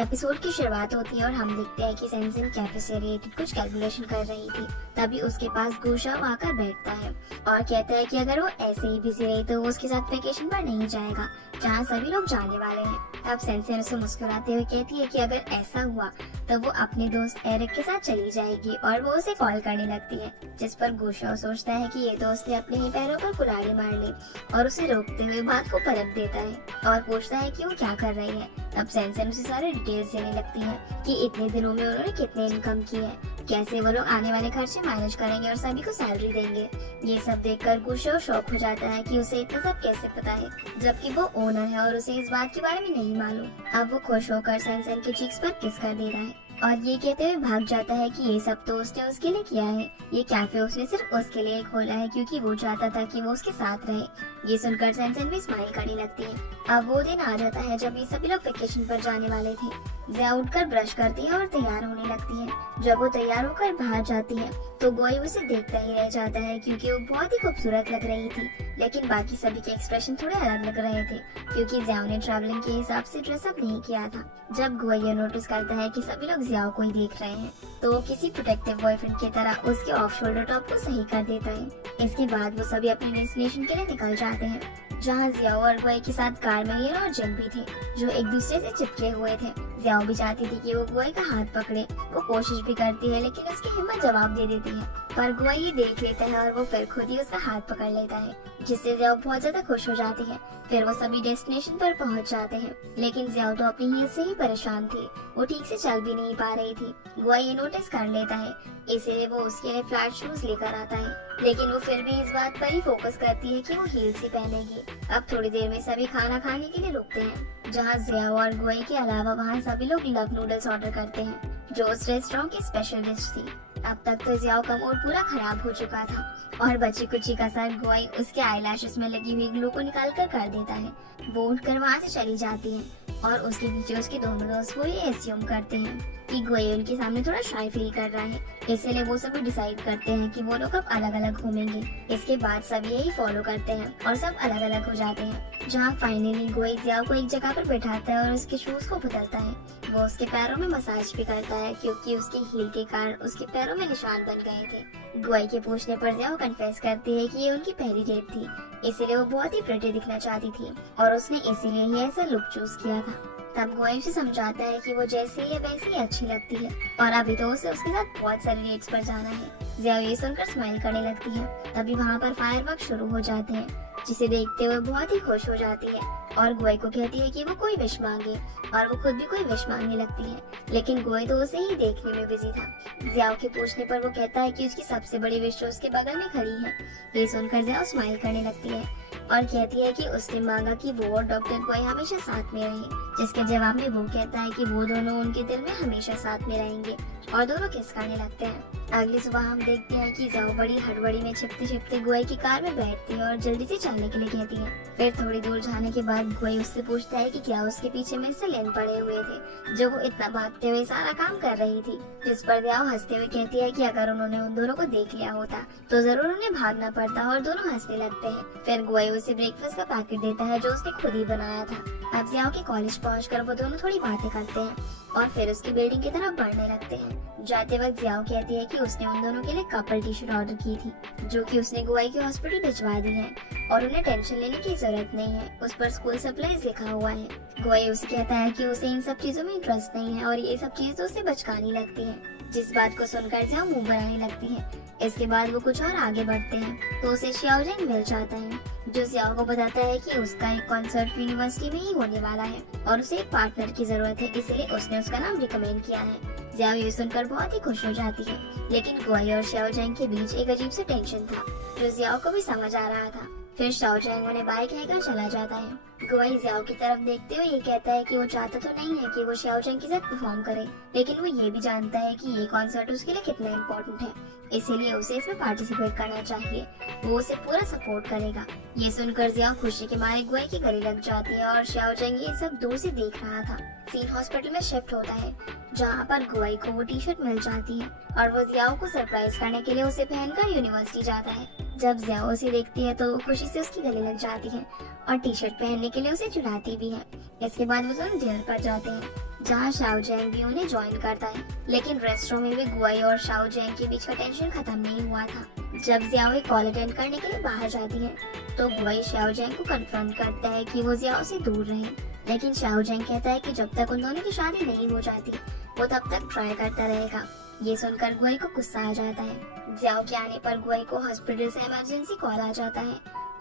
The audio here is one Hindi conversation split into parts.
एपिसोड की शुरुआत होती है और हम देखते हैं कि सेंसेन कैफे से रिलेटेड कुछ कैलकुलेशन कर रही थी। तभी उसके पास गुशाओ आकर बैठता है और कहता है कि अगर वो ऐसे ही बिजी रही तो वो उसके साथ वेकेशन पर नहीं जाएगा जहाँ सभी लोग जाने वाले हैं। तब सेंसेन उसे मुस्कुराते हुए कहती है कि अगर ऐसा हुआ तो वो अपने दोस्त एरिक के साथ चली जाएगी और वो उसे कॉल करने लगती है, जिस पर गुशाओ सोचता है कि ये दोस्त ने अपने ही पैरों पर कुल्हाड़ी मार ली और उसे रोकते हुए बात को पलट देता है और पूछता है कि वो क्या कर रही है। तब सेंसेन उसे सारे डिटेल्स देने लगती है कि इतने दिनों में उन्होंने कितने इनकम की है, कैसे वो लोग आने वाले खर्चे मैनेज करेंगे और सभी को सैलरी देंगे। ये सब देखकर गुशाओ शॉक हो जाता है कि उसे इतना सब कैसे पता है, जबकि वो ओनर है और उसे इस बात के बारे में नहीं मालूम। अब वो खुश होकर सेंसेन के चीक्स पर किस कर दे रहा है और ये कहते हुए भाग जाता है कि ये सब तो उसने उसके लिए किया है, ये कैफे उसने सिर्फ उसके लिए खोला है क्योंकि वो चाहता था कि वो उसके साथ रहे। ये सुनकर सेंसेन भी स्माइल करने लगती है। अब वो दिन आ जाता है जब ये सभी लोग वेकेशन पर जाने वाले थे। ज़िया उठकर ब्रश करती है और तैयार होने लगती है। जब वो तैयार होकर बाहर जाती है तो गोई उसे देखता ही रह जाता है क्योंकि वो बहुत ही खूबसूरत लग रही थी, लेकिन बाकी सभी के एक्सप्रेशन थोड़े अलग लग रहे थे क्योंकि ज़ियाओ ने ट्रैवलिंग के हिसाब से ड्रेसअप नहीं किया था। जब गोई ये नोटिस करता है कि सभी लोग ज़ियाओ को ही देख रहे हैं तो वो किसी प्रोटेक्टिव बॉयफ्रेंड की तरह उसके ऑफ शोल्डर टॉप को सही कर देता है। इसके बाद वो सभी अपने डेस्टिनेशन के लिए निकल जाते हैं, जहाँ ज़ियाओ और गोई के साथ कार में ये और जिन भी थे जो एक दूसरे से चिपके हुए थे। ज़ियाओ भी चाहती थी कि वो गोई का हाथ पकड़े, वो कोशिश भी करती है लेकिन उसकी हिम्मत जवाब दे देती है, पर गोई ये देख लेता है और वो फिर खुद ही उसका हाथ पकड़ लेता है, जिससे ज़ियाओ बहुत ज्यादा खुश हो जाती है। फिर वो सभी डेस्टिनेशन पर पहुंच जाते हैं, लेकिन ज़ियाओ तो अपनी हील से ही परेशान थी, वो ठीक से चल भी नहीं पा रही थी। गोई ये नोटिस कर लेता है, इसीलिए वो उसके लिए फ्लैट शूज लेकर आता है, लेकिन वो फिर भी इस बात पर ही फोकस करती है कि वो हील्स ही पहनेगी। अब थोड़ी देर में सभी खाना खाने के लिए रुकते हैं, जहाँ ज़ियाओ और गोई के अलावा वहाँ सभी लोग लव नूडल्स ऑर्डर करते हैं, जो उस रेस्टोरेंट की स्पेशल डिश थी। अब तक तो ज़ियाओ का मूड पूरा खराब हो चुका था और बची कुची का सर गोई उसके आईलैशेस में लगी हुई ग्लू को निकाल कर देता है। वो उठकर वहाँ से चली जाती है और उसके पीछे उसके दोनों दोस्त वो ये एस्यूम करते हैं कि गोई उनके सामने थोड़ा शाय फील कर रहा है, इसलिए वो सभी डिसाइड करते हैं कि वो लोग अब अलग अलग घूमेंगे। इसके बाद सब यही फॉलो करते हैं और सब अलग अलग हो जाते हैं, जहाँ फाइनली गोई ज़ियाओ को एक जगह पर बैठाता है और उसके शूज को बदलता है। वो उसके पैरों में मसाज भी करता है क्योंकि उसके हील के कारण उसके पैरों में निशान बन गए थे। गोई के पूछने पर ज़ियाओ कन्फेस करती है कि ये उनकी पहली डेट थी, इसीलिए वो बहुत ही प्रिटी दिखना चाहती थी और उसने इसीलिए ही ऐसा लुक चूज किया था। तब गोई उसे समझाता है कि वो जैसे ही है वैसे ही अच्छी लगती है और अभी तो उसे उसके साथ बहुत सारी डेट्स पर जाना है। ज़ियाओ ये सुनकर स्माइल करने लगती है। तभी वहाँ पर फायरवर्क शुरू हो जाते हैं, जिसे देखते हुए बहुत ही खुश हो जाती है और गोई को कहती है कि वो कोई विश मांगे और वो खुद भी कोई विश मांगने लगती है, लेकिन गोई तो उसे ही देखने में बिजी था। ज़ियाओ के पूछने पर वो कहता है कि उसकी सबसे बड़ी विश उसके बगल में खड़ी है। ये सुनकर ज़ियाओ स्माइल करने लगती है और कहती है कि उसने मांगा कि वो और डॉक्टर गोई हमेशा साथ में रहे, जिसके जवाब में वो कहता है कि वो दोनों उनके दिल में हमेशा साथ में रहेंगे और दोनों किस करने लगते हैं। अगली सुबह हम देखते हैं कि ज़ियाओ बड़ी हड़बड़ी में छिपते छिपते गोई की कार में बैठती है और जल्दी से चलने के लिए कहती है। फिर थोड़ी दूर जाने के बाद गोई उससे पूछता है कि क्या उसके पीछे मिस्टर लिन पड़े हुए थे, जो वो इतना भागते हुए सारा काम कर रही थी, जिस पर ज़ियाओ हंसते हुए कहती है कि अगर उन्होंने उन दोनों को देख लिया होता तो जरूर उन्हें भागना पड़ता और दोनों हंसने लगते हैं। फिर गोई उसे ब्रेकफास्ट का पैकेट देता है जो उसने खुद ही बनाया था। अब ज़ियाओ के कॉलेज पहुंचकर वो दोनों थोड़ी बातें करते हैं और फिर उसकी बिल्डिंग की तरफ बढ़ने लगते हैं। जाते वक्त ज़ियाओ कहती है कि उसने उन दोनों के लिए कपल टी शर्ट ऑर्डर की थी, जो कि उसने गोई के हॉस्पिटल भिजवा दी है और उन्हें टेंशन लेने की जरूरत नहीं है, उस पर स्कूल सप्लाईज लिखा हुआ है। गोई उसे कहता है कि उसे इन सब चीजों में इंटरेस्ट नहीं है और ये सब चीजें उसे बचकानी लगती है, जिस बात को सुनकर ज़ियाओ मुंह बनाने लगती है। इसके बाद वो कुछ और आगे बढ़ते हैं तो उसे xiaojing मिल जाता है, जो ज़ियाओ को बताता है कि उसका एक कॉन्सर्ट यूनिवर्सिटी में ही होने वाला है और उसे एक पार्टनर की जरूरत है, इसलिए उसने उसका नाम रिकमेंड किया है। ज़ियाओ ये सुनकर बहुत ही खुश हो जाती है, लेकिन गोई और xiaojing के बीच एक अजीब सी टेंशन था जो ज़ियाओ को भी समझ आ रहा था। फिर xiaojing उन्हें बाय कहकर चला जाता है। गोई ज़ियाओ की तरफ देखते हुए ये कहता है कि वो चाहता तो नहीं है कि वो xiaojing के साथ परफॉर्म करे, लेकिन वो ये भी जानता है कि ये कॉन्सर्ट उसके लिए कितना इम्पोर्टेंट है, इसीलिए उसे इसमें पार्टिसिपेट करना चाहिए। वो उसे पूरा सपोर्ट करेगा। ये सुनकर ज़ियाओ खुशी के मारे गोई की गले लग जाती है और xiaojing ये सब दूर से देख रहा था। सीन हॉस्पिटल में शिफ्ट होता है, जहाँ पर गोई को वो टी शर्ट मिल जाती है और वो ज़ियाओ को सरप्राइज करने के लिए उसे पहनकर यूनिवर्सिटी जाता है। जब ज़ियाओ उसे देखती है तो खुशी से उसकी गले लग जाती है और टी शर्ट पहनने के लिए उसे चिढ़ाती भी है। इसके बाद वो दोनों डिनर पर जाते हैं। जहाँ शाओ जैंग भी उन्हें ज्वाइन करता है। लेकिन रेस्टोरेंट में भी गुआई और शाओ जैंग के बीच का टेंशन खत्म नहीं हुआ था। जब जियाओ एक कॉल अटेंड करने के लिए बाहर जाती है तो गुआई शाओ जैंग को कन्फर्म करता है कि वो जियाओ से दूर रहे। लेकिन शाओ जैंग कहता है कि जब तक उन दोनों की शादी नहीं हो जाती वो तब तक ट्राई करता रहेगा। ये सुनकर गुआई को गुस्सा आ जाता है। जियाओ के आने पर गुआई को हॉस्पिटल से इमरजेंसी कॉल आ जाता है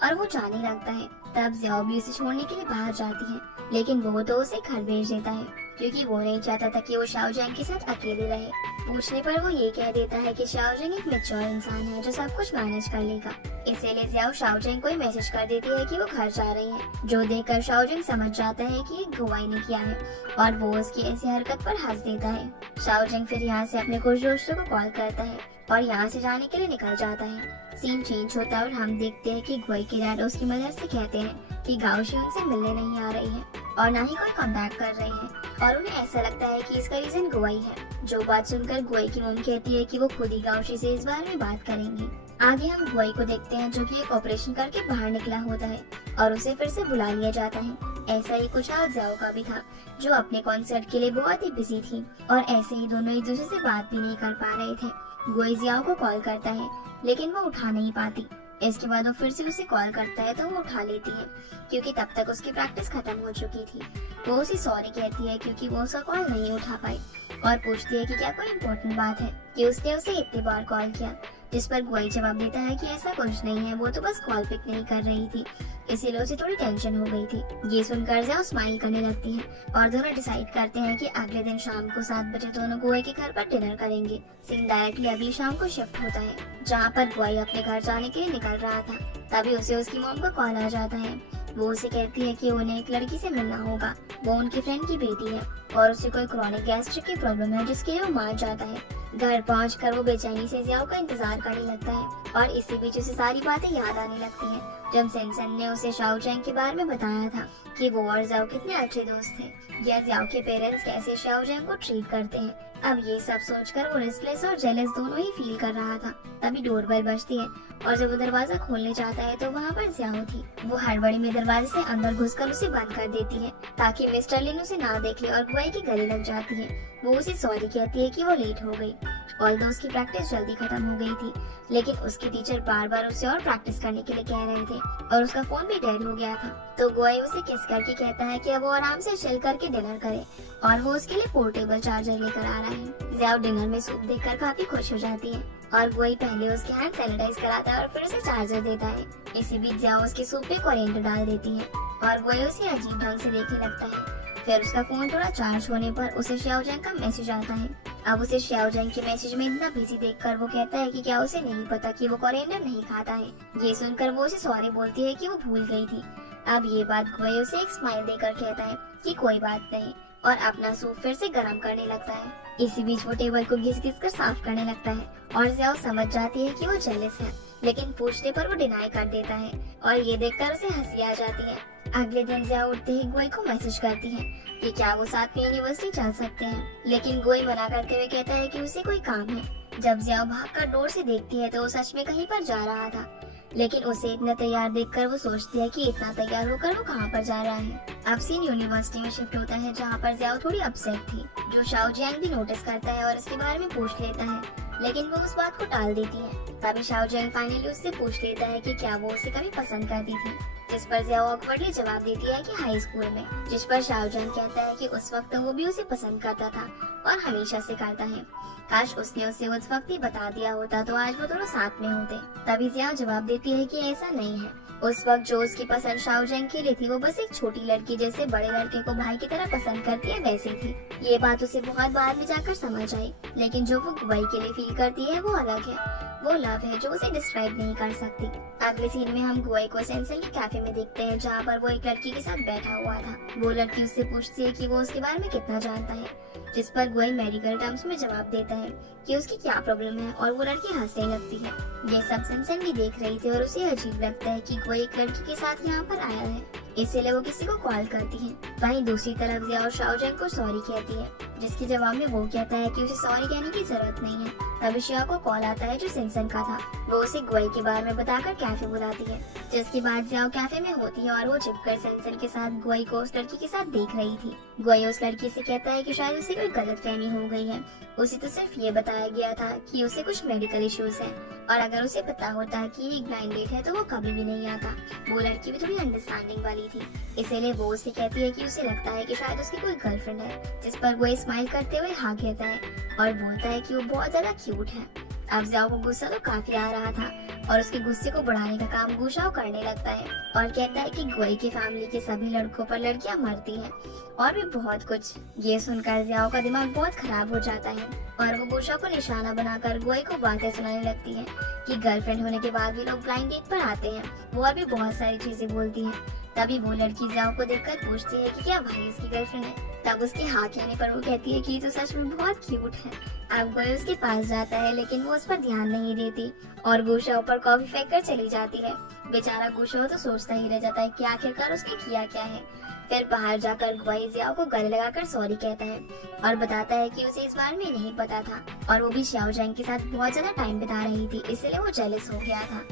और वो जाने लगता है। तब जियाओ भी उसे छोड़ने के लिए बाहर जाती है, लेकिन वो तो उसे घर भेज देता है क्योंकि वो नहीं चाहता था कि वो शाओ जैंग के साथ अकेले रहे। पूछने पर वो ये कह देता है कि शाओ जैंग एक मैच्योर इंसान है जो सब कुछ मैनेज कर लेगा। इसीलिए जियाओ शाओ जैंग को ही मैसेज कर देती है कि वो घर जा रही है, जो देखकर शाओ जैंग समझ जाता है कि ये गुआई ने किया है और वो उसकी ऐसी हरकत पर हंस देता है। शाओ जैंग फिर यहाँ से अपने कुछ दोस्तों को कॉल करता है और यहाँ से जाने के लिए निकल जाता है। सीन चेंज होता है और हम देखते हैं कि गुआई के डैड उसकी मदर से कहते हैं कि गाओशी उनसे मिलने नहीं आ रही है और ना ही कोई कांटेक्ट कर रहे हैं और उन्हें ऐसा लगता है कि इसका रीजन गुआई है। जो बात सुनकर गुआई की मम्मी कहती है कि वो खुद ही गाओशी से इस बारे में बात करेंगी। आगे हम गुआई को देखते हैं जो कि एक ऑपरेशन करके बाहर निकला होता है और उसे फिर से बुला लिया जाता है। ऐसा ही कुछ हाल जियाओ का भी था, जो अपने कॉन्सर्ट के लिए बहुत ही बिजी थी और ऐसे ही दोनों एक दूसरे से बात भी नहीं कर पा रहे थे। गुआई जियाओ को कॉल करता है लेकिन वो उठा नहीं पाती। इसके बाद वो फिर से उसे कॉल करता है तो वो उठा लेती है क्योंकि तब तक उसकी प्रैक्टिस खत्म हो चुकी थी। वो उसे सॉरी कहती है क्योंकि वो उसका कॉल नहीं उठा पाई और पूछती है कि क्या कोई इम्पोर्टेंट बात है कि उसने उसे इतनी बार कॉल किया। जिस पर गुआई जवाब देता है कि ऐसा कुछ नहीं है, वो तो बस कॉल पिक नहीं कर रही थी, इसीलिए उसे थोड़ी टेंशन हो गई थी। ये सुनकर जियाओ स्माइल करने लगती है और दोनों डिसाइड करते हैं कि अगले दिन शाम को 7 बजे दोनों गुआई के घर पर डिनर करेंगे। सीन डायरेक्टली अगली शाम को शिफ्ट होता है जहाँ पर गुआई अपने घर जाने के लिए निकल रहा था। तभी उसे उसकी मॉम का कॉल आ जाता है। वो उसे कहती है कि उन्हें एक लड़की से मिलना होगा, वो उनकी फ्रेंड की बेटी है और उसे कोई क्रॉनिक गैस्ट्रिक की प्रॉब्लम है जिसके लिए वो मान जाता है। घर पहुंचकर वो बेचैनी से जियाओ का इंतजार करने लगता है और इसी बीच उसे सारी बातें याद आने लगती हैं जब सेंसन ने उसे शाओ जैंग के बारे में बताया था कि वो और जियाओ कितने अच्छे दोस्त थे, या जियाओ के पेरेंट्स कैसे शाओ जैंग को ट्रीट करते हैं। अब ये सब सोचकर वो रेस्टलेस और जेलस दोनों ही फील कर रहा था। तभी डोरबेल बजती है और जब वो दरवाजा खोलने जाता है तो वहाँ पर जियाओ थी। वो हड़बड़ी में दरवाजे से अंदर घुसकर उसे बंद कर देती है ताकि मिस्टर लिन उसे ना देख ले और गुआई की गले लग जाती है। वो उसे सॉरी कहती है कि वो लेट हो गई। ऑल्दो उसकी प्रैक्टिस जल्दी खत्म हो गई थी, लेकिन उसकी टीचर बार बार उसे और प्रैक्टिस करने के लिए कह रहे थे और उसका फोन भी डेड हो गया था। तो गुआई उसे किस करके कहता है कि अब वो आराम से चिल करके डिनर करे और वो उसके लिए पोर्टेबल चार्जर लेकर आ रहा है। जियाओ डिनर में सूप देखकर काफी खुश हो जाती है और गुआई पहले उसके हैंड सैनिटाइज कराता है और फिर उसे चार्जर देता है। इसी बीच जियाओ उसके सूप पे कोरिएंडर डाल देती है और गुआई उसे अजीब ढंग से देखने लगता है। फिर उसका फोन थोड़ा चार्ज होने पर उसे शाओ जैंग का मैसेज आता है। अब उसे शाओ जैंग के मैसेज में इतना बिजी देखकर वो कहता है कि क्या उसे नहीं पता कि वो कोरिएंडर नहीं खाता है। ये सुनकर वो उसे सॉरी बोलती है कि वो भूल गई थी। अब ये बात गुआई उसे एक स्माइल देकर कहता है कि कोई बात नहीं और अपना सूप फिर से गर्म करने लगता है। इसी बीच वो टेबल को घिस घिस कर साफ करने लगता है और जियाओ समझ जाती है कि वो जेलस है, लेकिन पूछने पर वो डिनाई कर देता है और ये देखकर उसे हंसी आ जाती है। अगले दिन जियाओ उठते ही गुआई को मैसेज करती है कि क्या वो साथ में यूनिवर्सिटी चल सकते हैं, लेकिन गुआई मना करते हुए कहता है कि उसे कोई काम है। जब जियाओ भागकर डोर से देखती है तो वो सच में कहीं पर जा रहा था, लेकिन उसे इतना तैयार देखकर वो सोचती है कि इतना तैयार होकर वो कहाँ पर जा रहा है। अब सीन यूनिवर्सिटी में शिफ्ट होता है जहाँ पर जियाओ थोड़ी अपसेट थी, जो शाओ जैंग भी नोटिस करता है और इसके बारे में पूछ लेता है, लेकिन वो उस बात को टाल देती है। तभी शाओ जैंग फाइनली उससे पूछ लेता है कि क्या वो उसे कभी पसंद करती थी, जिस पर जियाओ ऑकवर्डली जवाब देती है कि हाई स्कूल में, जिस पर शाओ जैंग कहता है कि उस वक्त वो भी उसे पसंद करता था और हमेशा से करता है। काश उसने उसे उस वक्त ही बता दिया होता तो आज वो दोनों साथ में होते। तभी जियाओ जवाब देती है कि ऐसा नहीं है, उस वक्त जो उसकी पसंद शाओ जैंग के लिए थी वो बस एक छोटी लड़की जैसे बड़े लड़के को भाई की तरह पसंद करती है वैसी थी। ये बात उसे बहुत बाद में जाकर समझ आई, लेकिन जो वो गुआई के लिए फील करती है वो अलग है, वो लव है जो उसे डिस्क्राइब नहीं कर सकती। अगले सीन में हम गुआई को सेंसन के कैफे में देखते हैं जहाँ पर वो एक लड़की के साथ बैठा हुआ था। वो लड़की उससे पूछती है कि वो उसके बारे में कितना जानता है, जिस पर गुआई मेडिकल टर्म्स में जवाब देता है कि उसकी क्या प्रॉब्लम है और वो लड़की हंसने लगती है। ये सब सेंसन भी देख रही थी और उसे अजीब लगता है कि गुआई एक लड़की के साथ यहाँ पर आया है, इसीलिए वो किसी को कॉल करती है। वहीं दूसरी तरफ जियाओ शाओ जैंग को सॉरी कहती है, जिसके जवाब में वो कहता है कि उसे सॉरी कहने की जरूरत नहीं है। तभी शिया को कॉल आता है जो सेंसन का था। वो उसे गुआई के बारे में बताकर कैफे बुलाती है जिसके बाद जियाओ कैफे में होती है और वो छिपकर सेंसन के साथ गुआई को उस लड़की के साथ देख रही थी। गुआई उस लड़की से कहता है कि शायद उसे कोई गलतफहमी हो गई है, उसे तो सिर्फ ये बताया गया था कि उसे कुछ मेडिकल इश्यूज हैं और अगर उसे पता होता कि ये ब्लाइंड डेट है तो वो कभी भी नहीं आता। वो लड़की भी थोड़ी अंडरस्टैंडिंग वाली थी, इसीलिए वो उसे कहती है कि उसे लगता है कि शायद उसकी कोई गर्लफ्रेंड है, जिस पर वो स्माइल करते हुए हाँ कहता है और बोलता है कि वो बहुत ज्यादा क्यूट है। अब जियाओ को गुस्सा तो काफी आ रहा था और उसके गुस्से को बढ़ाने का काम गुशाओ करने लगता है और कहता है कि गुआई की फैमिली के सभी लड़कों पर लड़कियां मरती हैं और भी बहुत कुछ। ये सुनकर जियाओ का दिमाग बहुत खराब हो जाता है और वो गुशाओ को निशाना बनाकर गुआई को बातें सुनाने लगती है कि गर्लफ्रेंड होने के बाद भी लोग ब्लाइंड डेट पर आते हैं। वो और भी बहुत सारी चीजें बोलती है। तभी वो लड़की जियाओ को देखकर पूछती है कि क्या भाई उसकी गर्लफ्रेंड है। तब उसके हाँ कहने पर वो कहती है कि ये तो सच में बहुत क्यूट है। अब गुआई उसके पास जाता है लेकिन वो उस पर ध्यान नहीं देती और गुशाओ पर कॉफी फेंक कर चली जाती है। बेचारा गुशाओ तो सोचता ही रह जाता है कि आखिरकार उसने किया क्या है। फिर बाहर जाकर गुआई जियाओ को गले लगाकर सॉरी कहता है और बताता है कि उसे इस बारे में नहीं पता था और वो भी xiao zhang के साथ बहुत ज्यादा टाइम बिता रही थी, इसलिए वो जेलस हो गया था।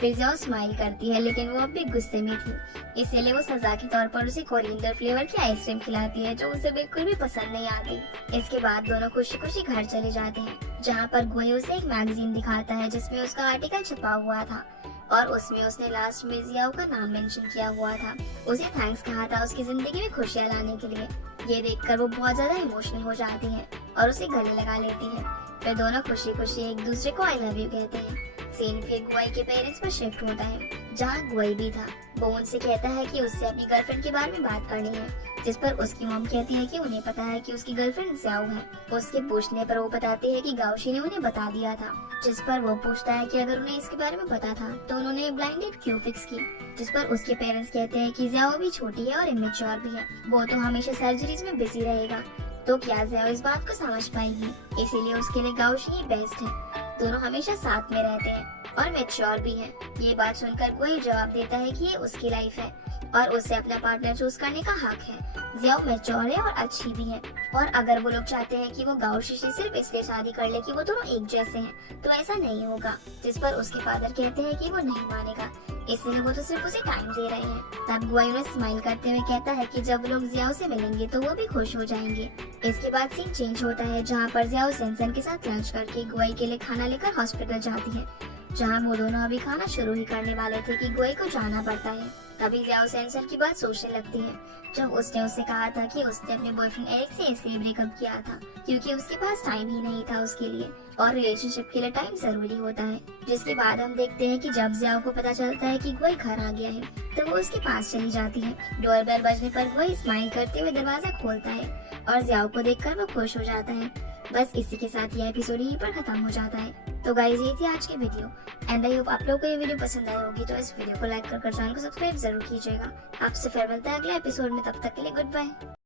फिर जियाओ स्माइल करती है लेकिन वो अब भी गुस्से में थी, इसीलिए वो सजा के तौर पर उसे कोरिएंडर फ्लेवर की आइसक्रीम खिलाती है जो उसे बिल्कुल भी पसंद नहीं आती। इसके बाद दोनों खुशी खुशी घर चले जाते हैं, जहाँ पर गुआई उसे एक मैगजीन दिखाता है जिसमें उसका आर्टिकल छपा हुआ था और उसमें उसने लास्ट में जियाओ का नाम मेंशन किया हुआ था। उसे थैंक्स कहा था उसकी जिंदगी में खुशियाँ लाने के लिए। ये देखकर वो बहुत ज्यादा इमोशनल हो जाती है और उसे गले लगा लेती है। फिर दोनों खुशी खुशी एक दूसरे को आई लव यू कहते हैं। सीन फिर गुआई के पेरेंट्स पर शिफ्ट होता है, जहाँ गुआई भी था। वो उनसे कहता है कि उससे अपनी गर्लफ्रेंड के बारे में बात करनी है, जिस पर उसकी मॉम कहती है कि उन्हें पता है कि उसकी गर्लफ्रेंड जियाओ है। उसके पूछने पर वो बताती है कि गाओशी ने उन्हें बता दिया था, जिस पर वो पूछता है कि अगर उन्हें इसके बारे में पता था तो उन्होंने ब्लाइंड डेट क्यों फिक्स की। जिस पर उसके पेरेंट्स कहते हैं कि जियाओ भी छोटी है और इमेच्योर भी है, वो तो हमेशा सर्जरीज में बिजी रहेगा, तो क्या जियाओ इस बात को समझ पाएगी, इसीलिए उसके लिए गाओशी ही बेस्ट है। दोनों हमेशा साथ में रहते हैं और मैच्योर भी हैं। ये बात सुनकर कोई जवाब देता है कि ये उसकी लाइफ है और उसे अपना पार्टनर चूज करने का हक है। जियाओ मैच्योर है और अच्छी भी है और अगर वो लोग चाहते हैं कि वो गाओशी से सिर्फ इसलिए शादी कर ले कि वो दोनों एक जैसे हैं, तो ऐसा नहीं होगा। जिस पर उसके फादर कहते हैं कि वो नहीं मानेगा, इसलिए वो तो सिर्फ उसे टाइम दे रहे हैं। तब गुआई उन्हें स्माइल करते हुए कहता है कि जब लोग जियाओ से मिलेंगे तो वो भी खुश हो जाएंगे। इसके बाद सीन चेंज होता है, जहाँ पर जियाओ सेंसन के साथ लंच करके गुआई के लिए खाना लेकर हॉस्पिटल जाती है, जहाँ वो दोनों अभी खाना शुरू ही करने वाले थे कि गुआई को जाना पड़ता है। तभी जियाओ सेंसन की बात सोचने लगती है, जब उसने उससे कहा था कि उसने अपने बॉयफ्रेंड एरिक से इसलिए ब्रेकअप किया था क्योंकि उसके पास टाइम ही नहीं था उसके लिए, और रिलेशनशिप के लिए टाइम जरूरी होता है। जिसके बाद हम देखते हैं कि जब जियाओ को पता चलता है कि गुआई घर आ गया है तो वो उसके पास चली जाती है। डोरबेल बजने पर गुआई स्माइल करते हुए दरवाजा खोलता है और जियाओ को देखकर वो खुश हो जाता है। बस इसी के साथ यह एपिसोड यहीं पर खत्म हो जाता है। तो गाइस, ये थी आज की वीडियो एंड आई होप आप लोगों को ये वीडियो पसंद आई होगी, तो इस वीडियो को लाइक कर चैनल को सब्सक्राइब जरूर कीजिएगा। आपसे फिर मिलते हैं अगले एपिसोड में, तब तक के लिए गुड बाय।